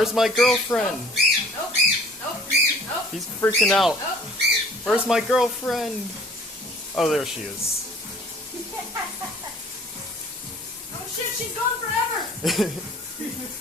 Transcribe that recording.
Where's my girlfriend? Nope. Nope. Nope. He's freaking out. Nope. Where's my girlfriend? Oh, there she is. Oh shit, she's gone forever!